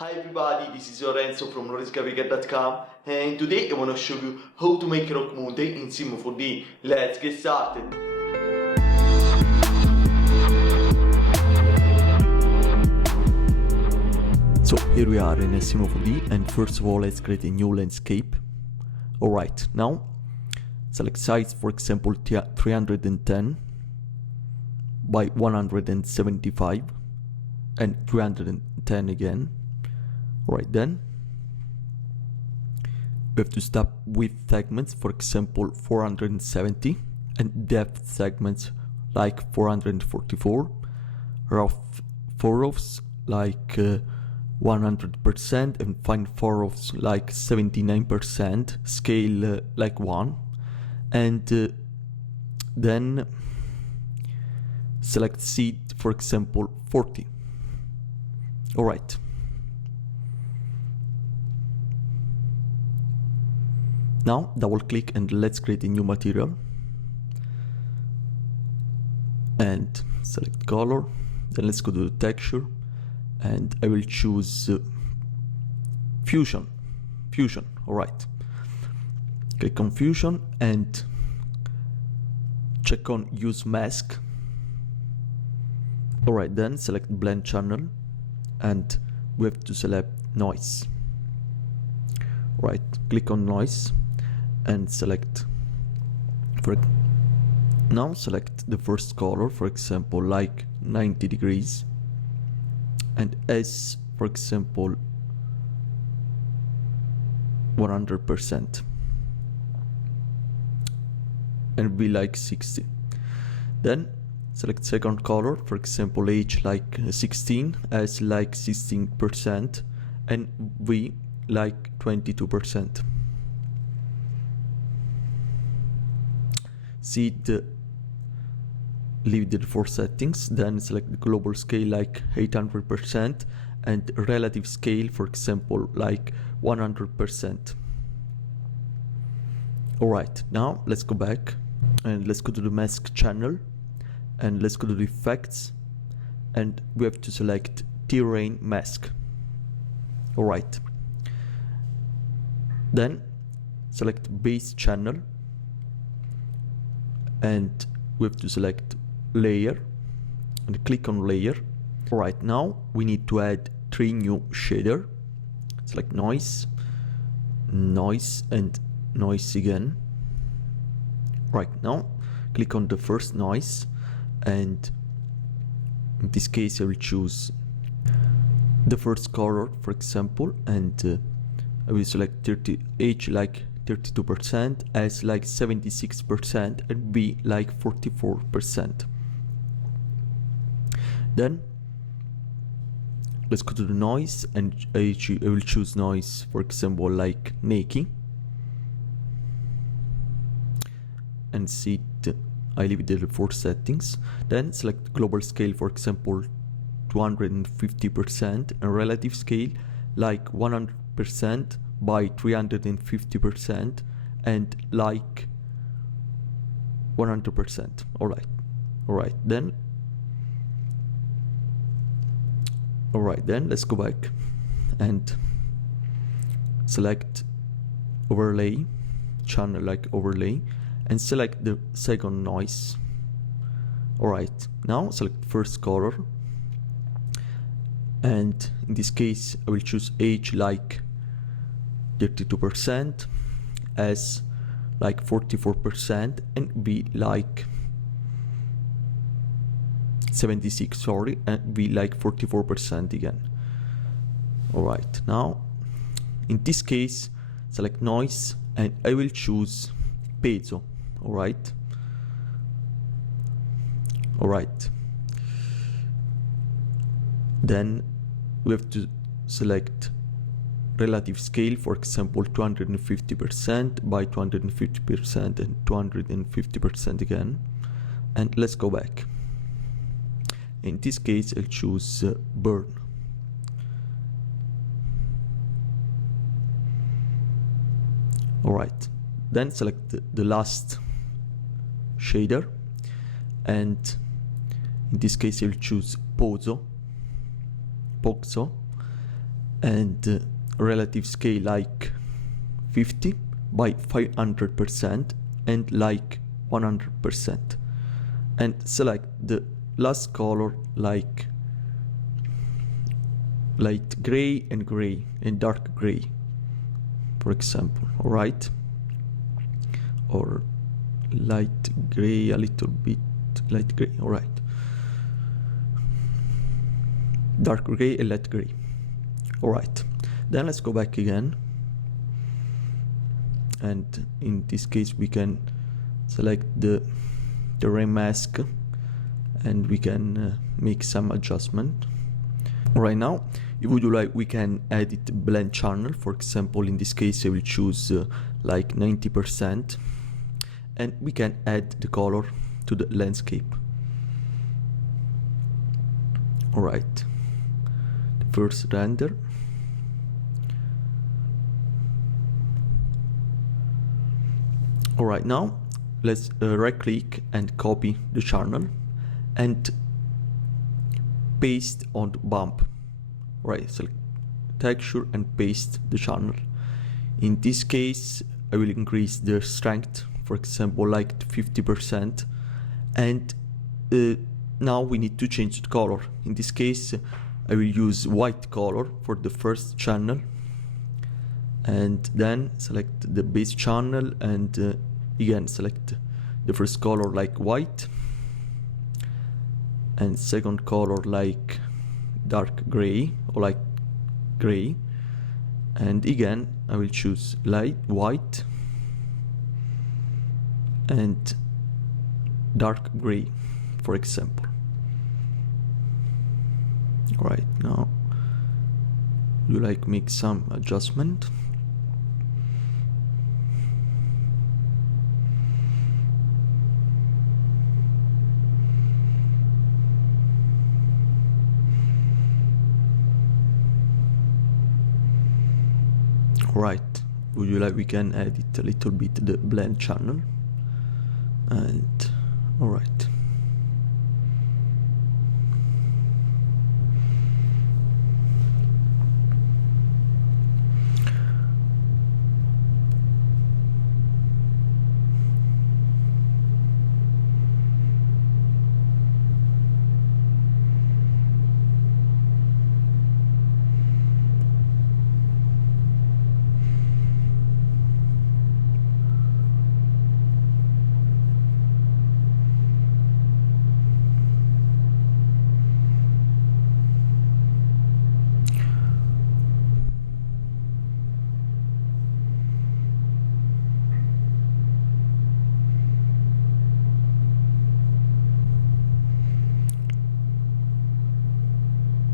Hi everybody, this is Lorenzo from lorenzocaprica.com and today I want to show you how to make a rock mountain in C4D. Let's get started! So here we are in C4D, and first of all let's create a new landscape. Alright, now select size, for example 310 by 175 and 310 again. Alright, then we have to start with segments, for example 470, and depth segments like 444, rough furrows like 100%, and fine furrows like 79%, scale like 1, and then select seed, for example 40. Alright. Now double click and let's create a new material and select color. Then let's go to the texture and I will choose fusion. Alright, click on fusion and check on use mask. Alright, then select blend channel and we have to select noise. Right, click on noise and select now select the first color, for example like 90 degrees, and S, for example 100%, and B like 60. Then select second color, for example H like 16, S like 16%, and V like 22%. Seed, leave the default settings, then select the global scale like 800% and relative scale, for example like 100%. Alright, now let's go back and let's go to the mask channel and let's go to the effects and we have to select terrain mask. Alright, then select base channel and we have to select layer and click on layer. Alright, now we need to add 3 new shader. Select noise, noise and noise again. Right, now click on the first noise and in this case I will choose the first color, for example, and I will select H like 32%, S like 76%, and B like 44%. Then let's go to the noise and I will choose noise, for example like Naked, and see I leave the default settings. Then select global scale, for example 250%, and relative scale like 100% by 350% and like 100%. Alright, then let's go back and select overlay channel like overlay and select the second noise. Alright, now select first color and in this case I will choose H like 32%, S like 44%, and B like 76, sorry, and B like 44% again. Alright, now in this case select noise and I will choose piezo. Alright, then we have to select relative scale, for example 250% by 250% and 250% again, and let's go back. In this case I'll choose burn. Alright, then select the last shader and in this case I'll choose Pozo, and relative scale like 50 by 500% and like 100%, and select the last color like light gray and dark gray, for example. All right, or light gray, a little bit light gray. All right, dark gray and light gray. All right, then let's go back again, and in this case we can select the rain mask and we can make some adjustment. Right now, if we do like, we can edit blend channel. For example, in this case I will choose like 90%, and we can add the color to the landscape. All right, the first render. All right, now let's right click and copy the channel and paste on the bump. Right, select texture and paste the channel. In this case I will increase the strength, for example like 50%, and now we need to change the color. In this case I will use white color for the first channel, and then select the base channel and again select the first color like white, and second color like dark gray or light gray, and again I will choose light white and dark gray, for example. All right, now you like make some adjustment. Right, would you like, we can edit a little bit the blend channel, and all right.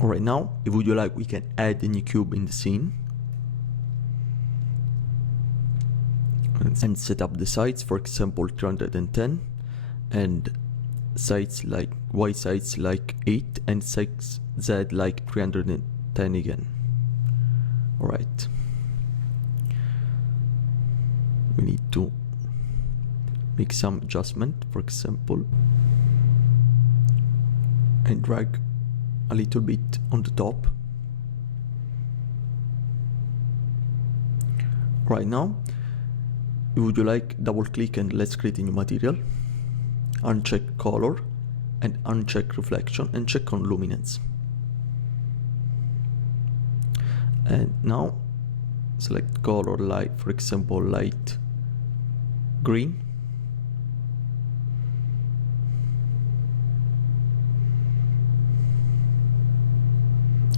Alright, now if would you like, we can add a new cube in the scene and set up the sides, for example 310, and sides like Y sides like 8 and 6 Z like 310 again. Alright, we need to make some adjustment, for example, and drag a little bit on the top. Right now, would you like, double click and let's create a new material, uncheck color and uncheck reflection and check on luminance. And now select color like, for example, light green.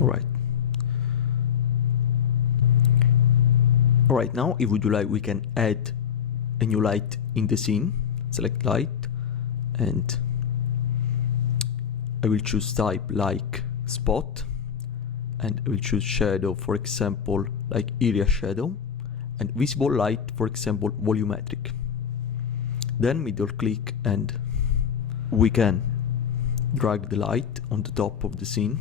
Alright. Alright, now if we do like, we can add a new light in the scene. Select light and I will choose type like spot, and I will choose shadow, for example like area shadow, and visible light, for example volumetric. Then middle click and we can drag the light on the top of the scene.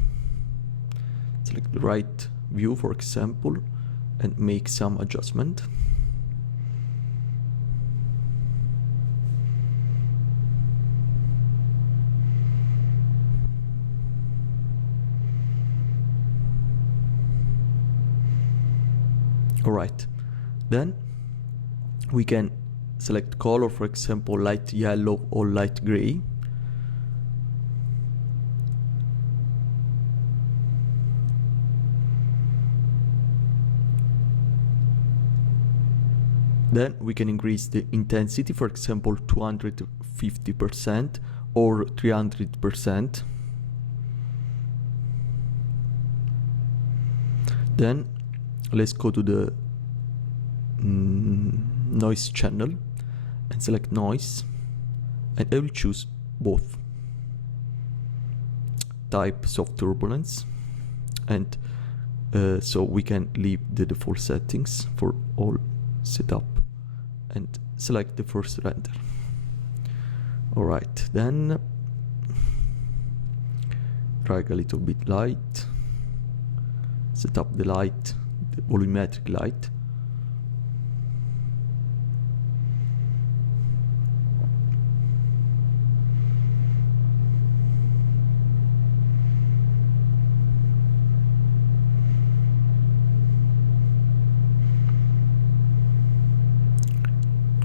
Select the right view, for example, and make some adjustment. Alright, then we can select color, for example, light yellow or light gray. Then we can increase the intensity, for example, 250% or 300%. Then let's go to the noise channel and select noise, and I will choose both types of turbulence, and so we can leave the default settings for all setup and select the first render. Alright, then drag a little bit light, set up the light, the volumetric light.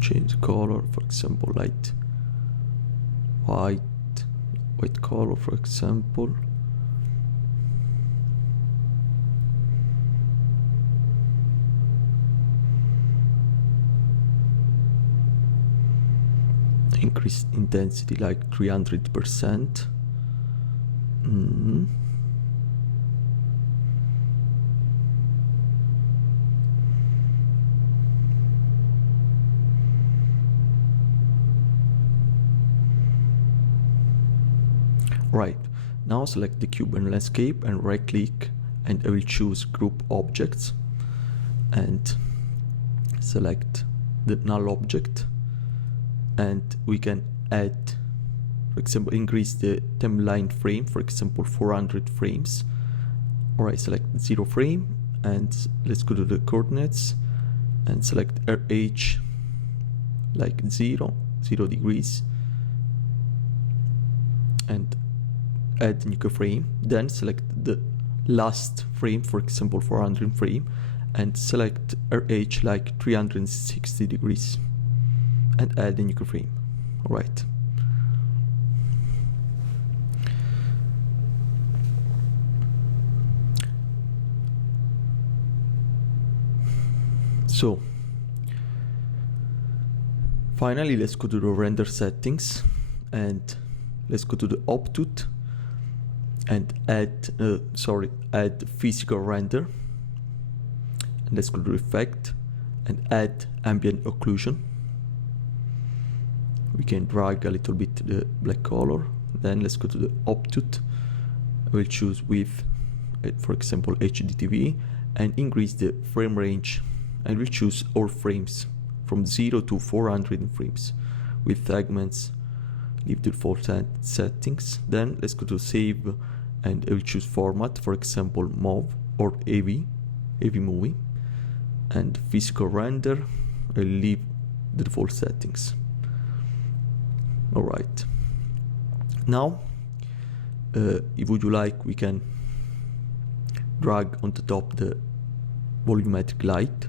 Change the color, for example, light white color, for example. Increase intensity like 300%. Right, now select the cube and landscape and right click, and I will choose group objects and select the null object, and we can add, for example, increase the timeline frame, for example 400 frames. Alright, select 0 frame, and let's go to the coordinates and select RH like 0 degrees, and add new frame. Then select the last frame, for example 400 frame, and select RH like 360 degrees and add a new frame. Alright. So finally, let's go to the render settings and let's go to the obtuse and add physical render, and let's go to effect and add ambient occlusion. We can drag a little bit the black color. Then let's go to the obtuse. I will choose with, for example, HDTV, and increase the frame range. I will choose all frames from 0 to 400 frames with segments. Leave the default settings. Then let's go to save, and I will choose format, for example MOV or AV movie, and physical render. I'll leave the default settings. Alright, now if would you like, we can drag on the top the volumetric light.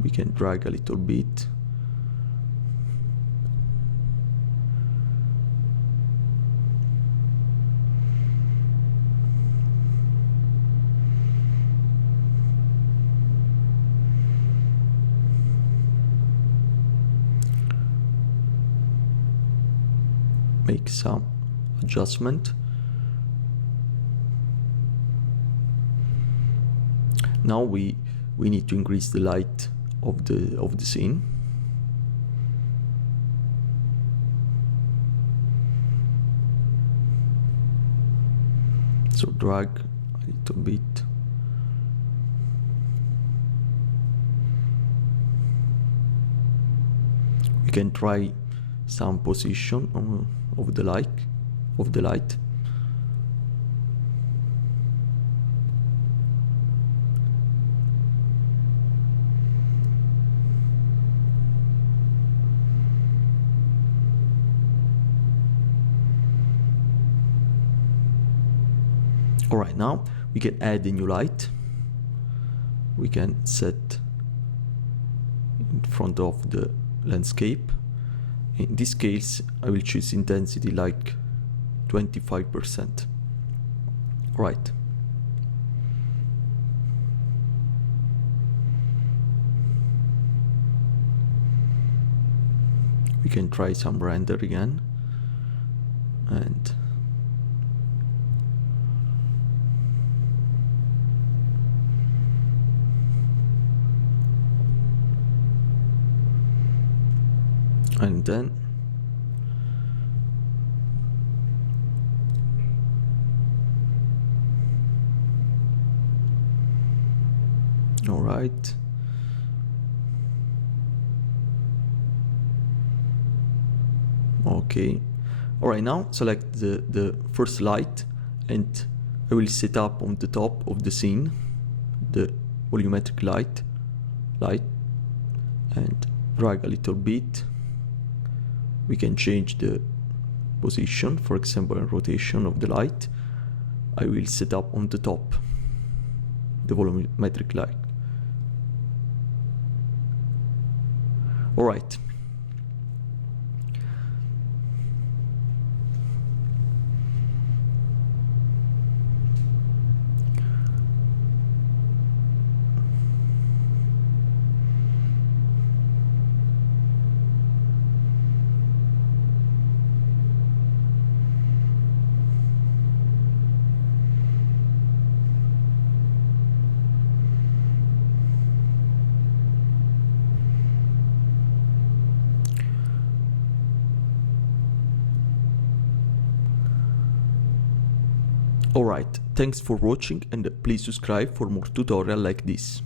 We can drag a little bit. Make some adjustment. Now we need to increase the light of the scene. So drag a little bit. We can try some position of the light. Alright, now we can add a new light. we can set in front of the landscape. In this case, I will choose intensity like 25%. Right. We can try some render again, and then all right. Okay. All right, now select the first light, and I will set up on the top of the scene the volumetric light, and drag a little bit. We can change the position, for example, rotation of the light. I will set up on the top the volumetric light. All right. Alright, thanks for watching, and please subscribe for more tutorials like this.